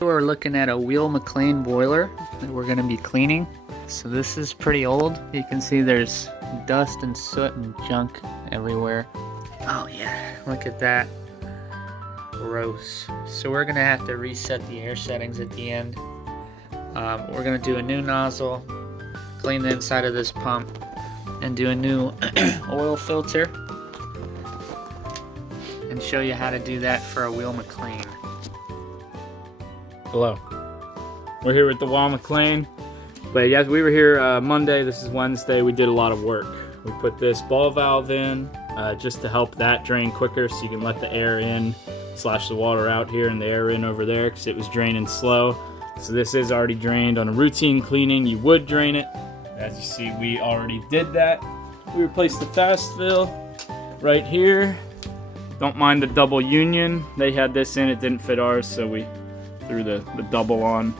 We're looking at a Wheel McLean boiler that we're going to be cleaning. So this is pretty old. You can see there's dust and soot and junk everywhere. Oh yeah, look at that. Gross. So we're going to have to reset the air settings at the end. We're going to do a new nozzle, clean the inside of this pump, and do a new oil filter, and show you how to do that for a Wheel McLean. Hello. We're here with the Wheel McLean. But yes, we were here Monday. This is Wednesday. We did a lot of work. We put this ball valve in just to help that drain quicker so you can let the air in / the water out here and the air in over there because it was draining slow. So this is already drained. On a routine cleaning, you would drain it. As you see, we already did that. We replaced the fast fill right here. Don't mind the double union. They had this in, it didn't fit ours, so we threw the double on.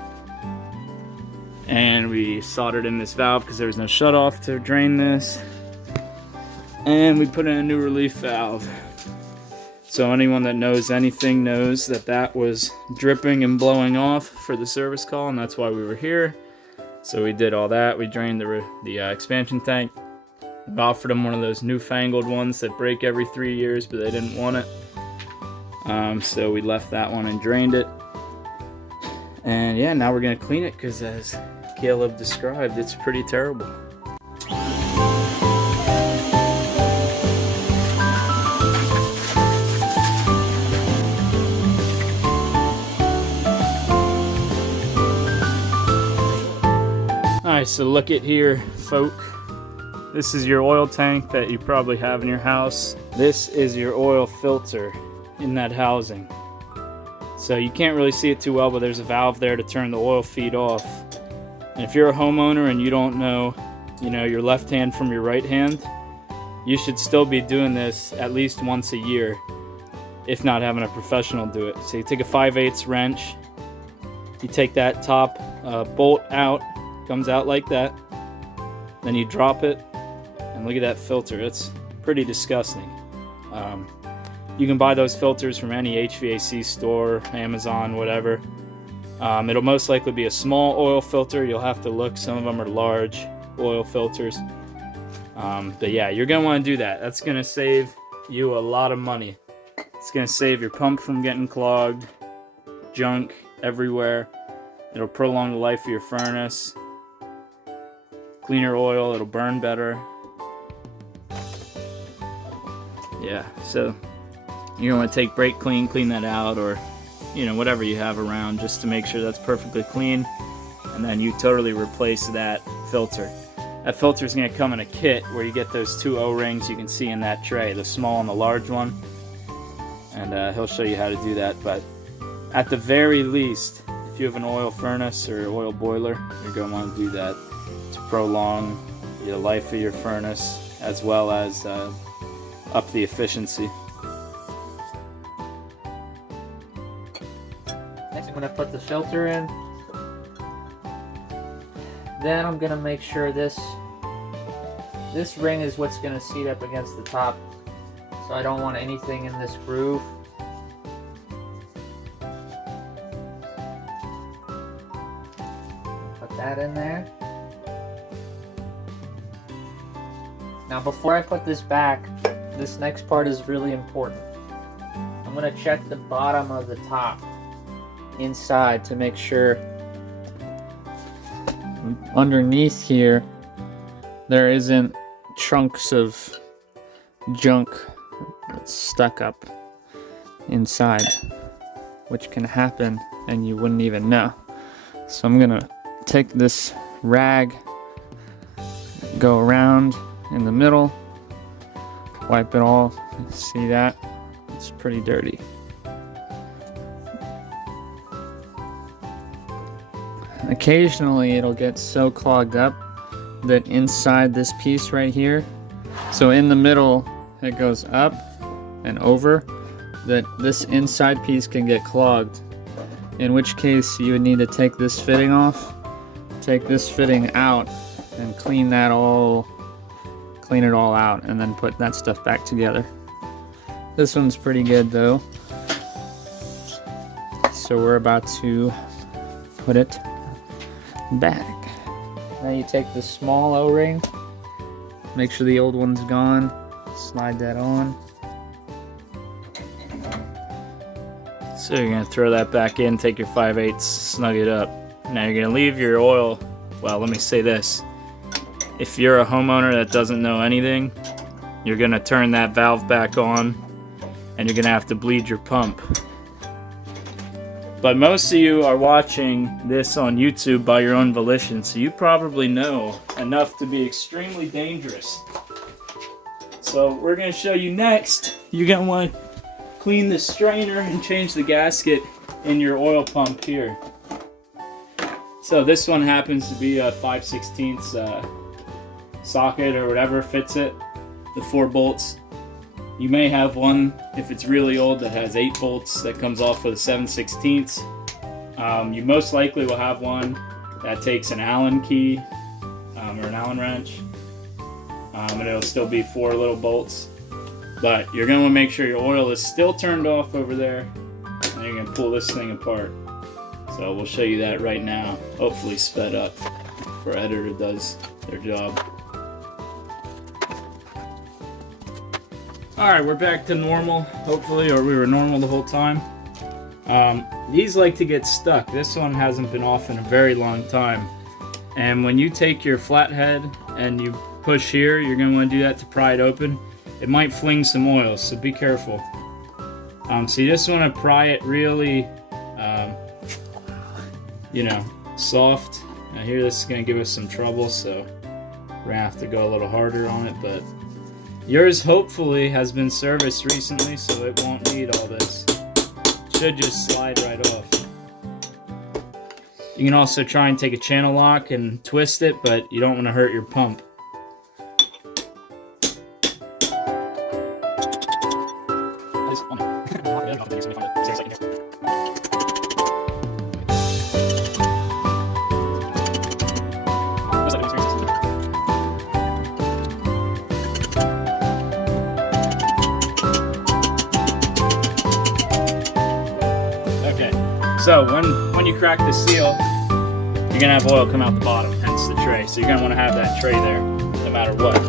And we soldered in this valve because there was no shutoff to drain this. And we put in a new relief valve. So anyone that knows anything knows that that was dripping and blowing off for the service call, and that's why we were here. So we did all that. We drained the expansion tank. We offered them one of those newfangled ones that break every 3 years, but they didn't want it. So we left that one and drained it. And yeah, now we're gonna clean it because, as Caleb described, it's pretty terrible. Alright, so look at here, folk. This is your oil tank that you probably have in your house. This is your oil filter in that housing. So you can't really see it too well, but there's a valve there to turn the oil feed off. And if you're a homeowner and you don't know, your left hand from your right hand, you should still be doing this at least once a year, if not having a professional do it. So you take a 5/8 wrench, you take that top bolt out, comes out like that, then you drop it, and look at that filter. It's pretty disgusting. You can buy those filters from any HVAC store, Amazon, whatever. It'll most likely be a small oil filter. You'll have to look. Some of them are large oil filters. But yeah, you're going to want to do that. That's going to save you a lot of money. It's going to save your pump from getting clogged, junk everywhere. It'll prolong the life of your furnace. Cleaner oil, it'll burn better. Yeah, so you're going to take brake clean that out, or whatever you have around, just to make sure that's perfectly clean, and then you totally replace that filter. That filter is going to come in a kit where you get those 2 O-rings you can see in that tray, the small and the large one, and he'll show you how to do that. But at the very least, if you have an oil furnace or oil boiler, you're going to want to do that to prolong the life of your furnace, as well as up the efficiency. Next, I'm going to put the filter in. Then I'm going to make sure this ring is what's going to seat up against the top. So I don't want anything in this groove. Put that in there. Now before I put this back, this next part is really important. I'm going to check the bottom of the top inside to make sure underneath here there isn't chunks of junk that's stuck up inside, which can happen and you wouldn't even know. So I'm gonna take this rag, go around in the middle, wipe it all. See that? It's pretty dirty. Occasionally it'll get so clogged up that inside this piece right here, so in the middle it goes up and over, that this inside piece can get clogged, in which case you would need to take this fitting off, take this fitting out, and clean it all out, and then put that stuff back together. This one's pretty good though. so we're about to put it back. Now you take the small O-ring, make sure the old one's gone, slide that on. So you're gonna throw that back in, take your 5/8, snug it up. Now you're gonna leave your oil, well, let me say this. If you're a homeowner that doesn't know anything, you're gonna turn that valve back on and you're gonna have to bleed your pump. But most of you are watching this on YouTube by your own volition, so you probably know enough to be extremely dangerous. So we're gonna show you next, you're gonna want to clean the strainer and change the gasket in your oil pump here. So this one happens to be a 5/16 socket or whatever fits it, the 4 bolts. You may have one, if it's really old, that has 8 bolts that comes off with a 7/16. You most likely will have one that takes an Allen key or an Allen wrench, and it'll still be 4 little bolts. But you're going to want to make sure your oil is still turned off over there, and you're going to pull this thing apart. So we'll show you that right now, hopefully sped up before our editor does their job. Alright, we're back to normal, hopefully, or we were normal the whole time. These like to get stuck. This one hasn't been off in a very long time. And when you take your flathead and you push here, you're going to want to do that to pry it open. It might fling some oil, so be careful. So you just want to pry it really, soft. Now here this is going to give us some trouble, so we're going to have to go a little harder on it, but yours hopefully has been serviced recently, so it won't need all this. It should just slide right off. You can also try and take a channel lock and twist it, but you don't want to hurt your pump. So when you crack the seal, you're gonna have oil come out the bottom, hence the tray. So you're gonna want to have that tray there, no matter what.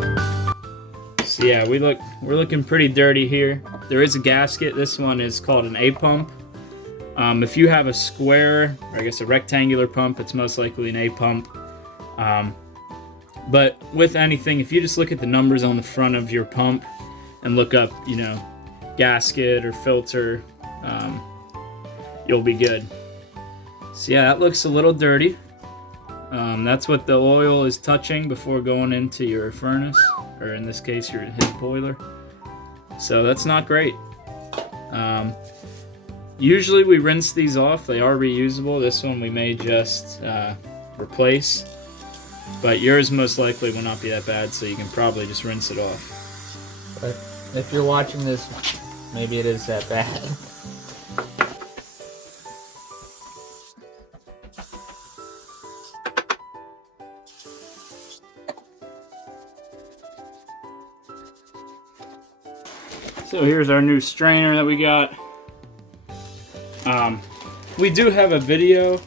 So yeah, we're looking pretty dirty here. There is a gasket. This one is called an A pump. If you have a square, or I guess a rectangular pump, it's most likely an A pump. But with anything, if you just look at the numbers on the front of your pump and look up, gasket or filter, you'll be good. So yeah, that looks a little dirty. That's what the oil is touching before going into your furnace, or in this case, his boiler. So that's not great. Usually we rinse these off. They are reusable. This one we may just replace. But yours most likely will not be that bad, so you can probably just rinse it off. But if you're watching this, maybe it is that bad. So here's our new strainer that we got. We do have a video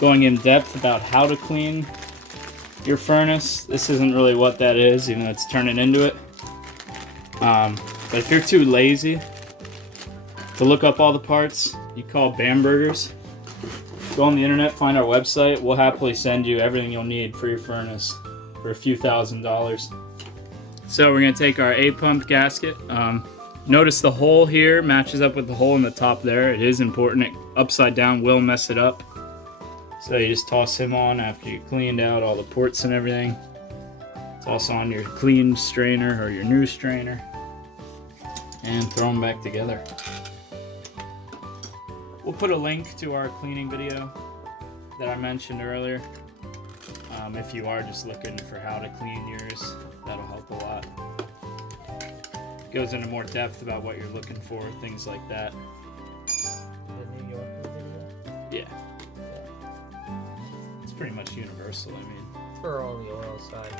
going in depth about how to clean your furnace. This isn't really what that is, even though it's turning into it. But if you're too lazy to look up all the parts, you call Bamberger's. Go on the internet, find our website. We'll happily send you everything you'll need for your furnace for a few $1,000s. So we're gonna take our A pump gasket. Notice the hole here matches up with the hole in the top there. It is important. Upside down will mess it up. So you just toss him on after you cleaned out all the ports and everything. Toss on your clean strainer or your new strainer and throw them back together. We'll put a link to our cleaning video that I mentioned earlier. If you are just looking for how to clean yours, that'll help a lot. Goes into more depth about what you're looking for, things like that. The New York video? Yeah. It's pretty much universal, I mean. It's for all the oil side.